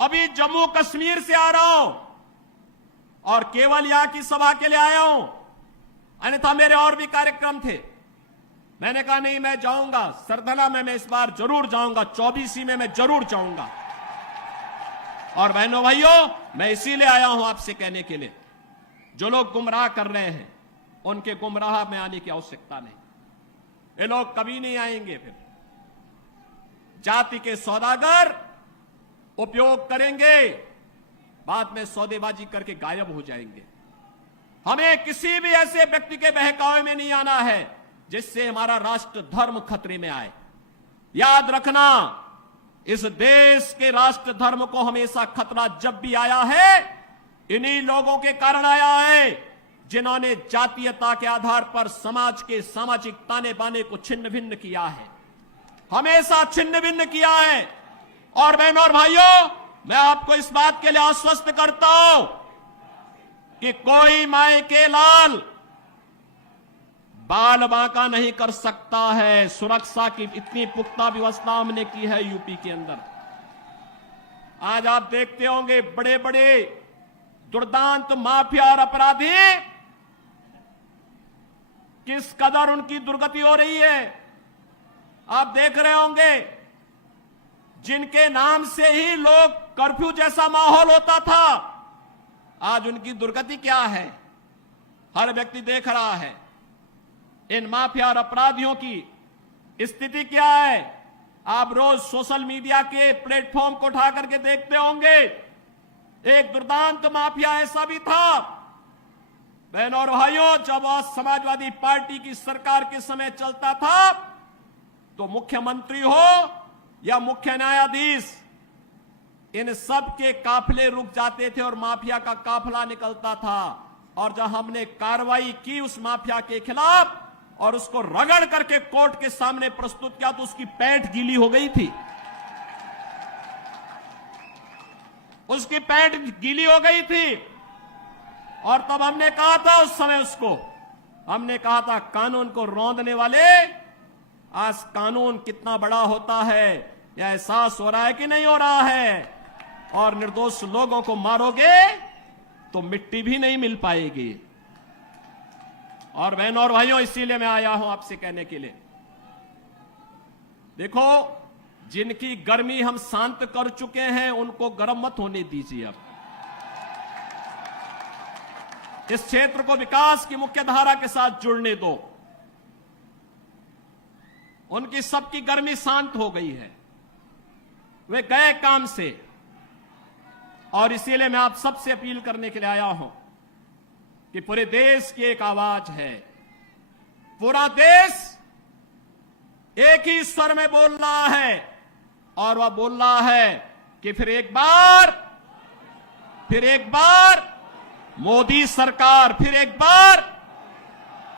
अभी जम्मू कश्मीर से आ रहा हूं और केवल यहां की सभा के लिए आया हूं, अन्यथा मेरे और भी कार्यक्रम थे। मैंने कहा नहीं, मैं जाऊंगा सरधला में, मैं इस बार जरूर जाऊंगा, 24 में मैं जरूर जाऊंगा। और बहनों भाइयों, मैं इसीलिए आया हूं आपसे कहने के लिए, जो लोग गुमराह कर रहे हैं उनके गुमराह में आने की आवश्यकता नहीं। ये लोग कभी नहीं आएंगे। फिर जाति के सौदागर उपयोग करेंगे, बाद में सौदेबाजी करके गायब हो जाएंगे। हमें किसी भी ऐसे व्यक्ति के बहकावे में नहीं आना है जिससे हमारा राष्ट्र धर्म खतरे में आए। याद रखना, इस देश के राष्ट्र धर्म को हमेशा खतरा जब भी आया है, इन्हीं लोगों के कारण आया है जिन्होंने जातीयता के आधार पर समाज के सामाजिक ताने बाने को छिन्न भिन्न किया है, हमेशा छिन्न भिन्न किया है। और बहनों और भाइयों, मैं आपको इस बात के लिए आश्वस्त करता हूं कि कोई माए के लाल बाल बांका नहीं कर सकता है। सुरक्षा की इतनी पुख्ता व्यवस्था हमने की है यूपी के अंदर। आज आप देखते होंगे बड़े बड़े दुर्दांत माफिया और अपराधी किस कदर उनकी दुर्गति हो रही है। आप देख रहे होंगे, जिनके नाम से ही लोग कर्फ्यू जैसा माहौल होता था, आज उनकी दुर्गति क्या है, हर व्यक्ति देख रहा है। इन माफिया और अपराधियों की स्थिति क्या है, आप रोज सोशल मीडिया के प्लेटफॉर्म को उठा करके देखते होंगे। एक दुर्दांत माफिया ऐसा भी था, बहनों और भाइयों, जब वह समाजवादी पार्टी की सरकार के समय चलता था तो मुख्यमंत्री हो या मुख्य न्यायाधीश, इन सब के काफिले रुक जाते थे और माफिया का काफिला निकलता था। और जब हमने कार्रवाई की उस माफिया के खिलाफ और उसको रगड़ करके कोर्ट के सामने प्रस्तुत किया तो उसकी पैंट गीली हो गई थी, उसकी पैंट गीली हो गई थी। और तब हमने कहा था, उस समय उसको हमने कहा था, कानून को रौंदने वाले, आज कानून कितना बड़ा होता है यह एहसास हो रहा है कि नहीं हो रहा है। और निर्दोष लोगों को मारोगे तो मिट्टी भी नहीं मिल पाएगी। और बहनों और भाइयों, इसीलिए मैं आया हूं आपसे कहने के लिए, देखो, जिनकी गर्मी हम शांत कर चुके हैं उनको गर्म मत होने दीजिए। अब इस क्षेत्र को विकास की मुख्य धारा के साथ जुड़ने दो। उनकी सबकी गर्मी शांत हो गई है, वे गए काम से। और इसीलिए मैं आप सबसे अपील करने के लिए आया हूं कि पूरे देश की एक आवाज है, पूरा देश एक ही स्वर में बोल रहा है। और वह बोल रहा है कि फिर एक बार मोदी सरकार, फिर एक बार